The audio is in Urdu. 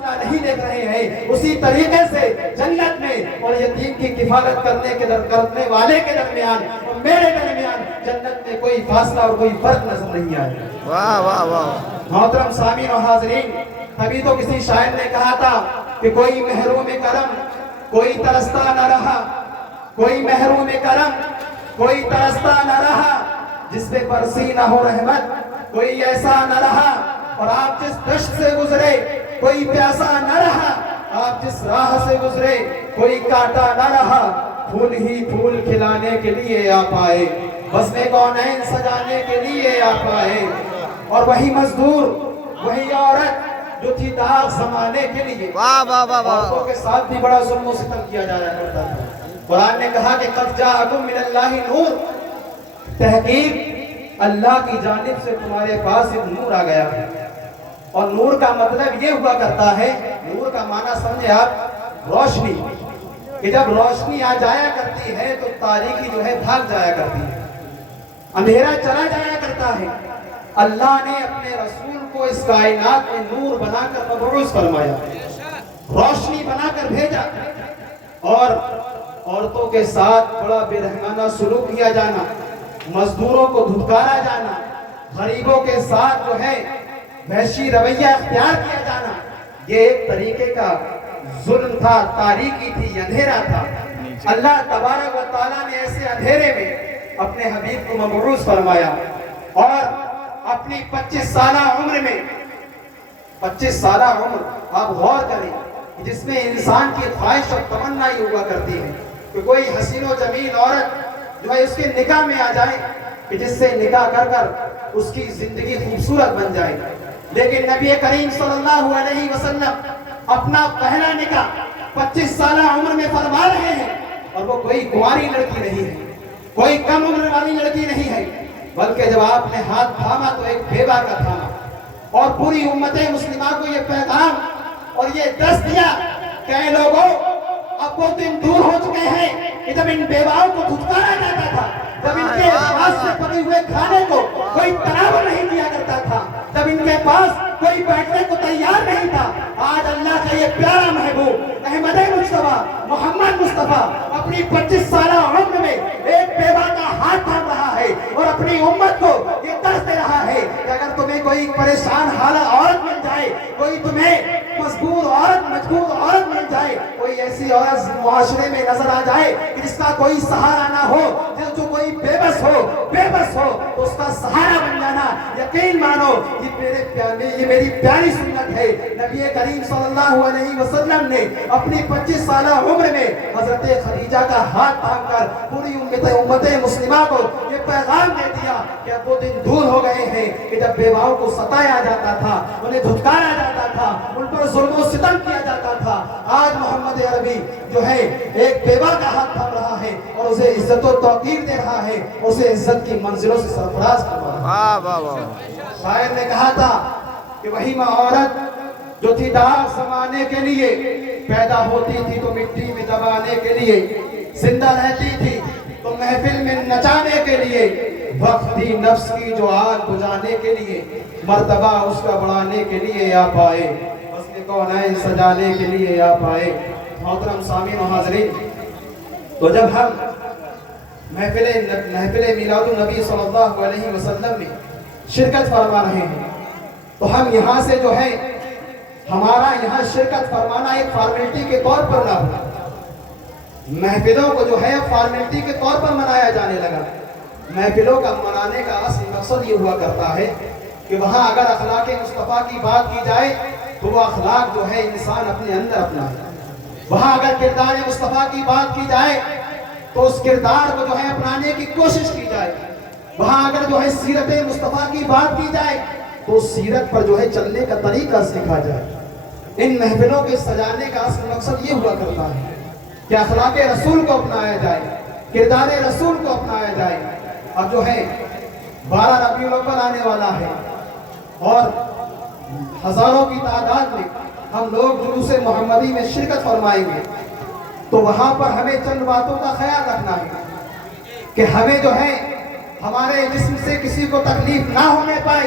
نہیں دیکھ رہے ہیں اسی طریقے سے جنت میں اور یتیم کی کفالت کرنے والے کے درمیان اور میرے درمیان جنت میں کوئی فاصلہ اور کوئی فرق نظر نہیں آئے. واہ واہ واہ. محترم سامعین و حاضرین، تبھی تو کسی شاعر نے کہا تھا کہ کوئی محروم کرم کوئی ترستا نہ رہا، کوئی محروم کرم کوئی ترستا نہ رہا، جس پہ برسی نہ ہو رحمت کوئی ایسا نہ رہا. اور آپ جس دشت سے گزرے کوئی پیاسا نہ رہا، آپ جس راہ سے گزرے کوئی کاٹا نہ رہا. پھول ہی پھول کھلانے کے لیے آپ آئے، بزم کونین سجانے کے لیے آپ آئے. اور وہی مزدور وہی عورت جو تھی داغ زمانے کے لیے. واہ واہ واہ واہ. عورتوں کے ساتھ بھی بڑا ظلم و ستم کیا جایا کرتا تھا. قرآن نے کہا کہ قد جاءکم من اللہ نور، تحقیق اللہ کی جانب سے تمہارے پاس ایک نور آ گیا ہے. اور نور کا مطلب یہ ہوا کرتا ہے، نور کا معنی سمجھے آپ روشنی، کہ جب روشنی آ جایا کرتی ہے تو تاریکی جو ہے بھاگ جایا کرتی ہے، اندھیرا چلا جایا کرتا ہے. اللہ نے اپنے رسول کو اس کائنات میں نور بنا کر مبعوث فرمایا، روشنی بنا کر بھیجا. اور عورتوں کے ساتھ بڑا بے رحمانہ سلوک کیا جانا، مزدوروں کو دھتکارا جانا، غریبوں کے ساتھ جو ہے وحشی رویہ اختیار کیا جانا، یہ ایک طریقے کا ظلم تھا، تاریکی تھی، اندھیرا تھا. اللہ تبارک و تعالیٰ نے ایسے اندھیرے میں اپنے حبیب کو مبعوث فرمایا. اور اپنی 25 سالہ عمر میں، 25 سالہ عمر آپ غور کریں، جس میں انسان کی خواہش اور تمنا ہی ہوا کرتی ہے کہ کوئی حسین و جمیل عورت جو ہے اس کے نکاح میں آ جائے، کہ جس سے نکاح کر کر اس کی زندگی خوبصورت بن جائے. لیکن نبی کریم صلی اللہ علیہ وسلم اپنا پہلا نکاح 25 سالہ عمر میں فرما رہے ہیں، اور وہ کوئی کنواری لڑکی نہیں ہے، کوئی کم عمر والی لڑکی نہیں ہے، بلکہ جب آپ نے ہاتھ تھاما تو ایک بیوہ کا تھاما. اور پوری امت مسلمہ کو یہ پیغام اور یہ دست دیا کہ اے لوگوں، اب وہ دن دور ہو چکے ہیں کہ جب ان بیواؤں کو دھتکارا جاتا تھا، جب ان کے ہاتھ سے پکے ہوئے کھانے کو کوئی تناول نہیں دیا کرتا تھا، جب ان کے پاس کوئی بیٹھنے کو تیار نہیں تھا. آج اللہ کا یہ پیارا محبوب احمد مصطفیٰ محمد مصطفیٰ اپنی 25 سالہ عمر میں ایک بیوہ کا ہاتھ تھام رہا ہے اور اپنی امت کو یہ درس دے رہا ہے کہ اگر تمہیں کوئی پریشان حالہ عورت مل جائے، کوئی تمہیں مجبور عورت مل جائے، کوئی ایسی عورت معاشرے میں نظر آ جائے کہ جس کا کوئی سہارا نہ ہو، جو کوئی بے بس ہو تو اس کا سہارا بن جانا، یقین مانو یہ میری پیاری سنت ہے. نبی کریم صلی اللہ علیہ وسلم نے اپنی 25 سالہ عمر میں حضرت خدیجہ کا ہاتھ تھام کر پوری امت مسلمہ کو یہ پیغام دے دیا کہ اب وہ دن دور ہو گئے ہیں کہ جب بیواؤں کو ستایا جاتا تھا، انہیں دھتکارا جاتا تھا، ان پر ظلم و ستم کیا جاتا تھا. آج محمد عربی جو ہے ایک بیوہ کا ہاتھ تھام رہا ہے اور اسے عزت و توقیر دے رہا ہے، اسے عزت کی منزلوں سے سرفراز کر رہا ہے. شاعر نے کہا تھا کہ وہی ماں عورت جو تھی داغ زمانے کے لیے، پیدا ہوتی تھی تو مٹی میں دبانے کے لیے، زندہ رہتی تھی تو محفل میں نچانے کے لیے، وقت دی نفس کی جو آگ بجھانے کے لیے، مرتبہ اس کا بڑھانے کے لیے آپ آئے، بزم کونین سجانے کے لیے آپ آئے. محترم سامعین و حاضرین، تو جب ہم محفل میلاد النبی صلی اللہ علیہ وسلم میں شرکت فرما رہے ہیں تو ہم یہاں سے جو ہے ہمارا یہاں شرکت فرمانا ایک فارمیلٹی کے طور پر نہ ہو. محفلوں کو جو ہے فارمیلٹی کے طور پر منایا جانے لگا. محفلوں کا منانے کا اصل مقصد یہ ہوا کرتا ہے کہ وہاں اگر اخلاق مصطفیٰ کی بات کی جائے تو وہ اخلاق جو ہے انسان اپنے اندر اپنائے. وہاں اگر کردار مصطفیٰ کی بات کی جائے تو اس کردار کو جو ہے اپنانے کی کوشش کی جائے. وہاں اگر جو ہے سیرت مصطفیٰ کی بات کی جائے تو اس سیرت پر جو ہے چلنے کا طریقہ سیکھا جائے. ان محفلوں کے سجانے کا اصل مقصد یہ ہوا کرتا ہے کہ اخلاق رسول کو اپنایا جائے، کردار رسول کو اپنایا جائے. اب جو ہے 12 ربیع الاول آنے والا ہے اور ہزاروں کی تعداد میں ہم لوگ جلوس محمدی میں شرکت فرمائیں گے، تو وہاں پر ہمیں چند باتوں کا خیال رکھنا ہے کہ ہمیں جو ہے ہمارے جسم سے کسی کو تکلیف نہ ہونے پائے،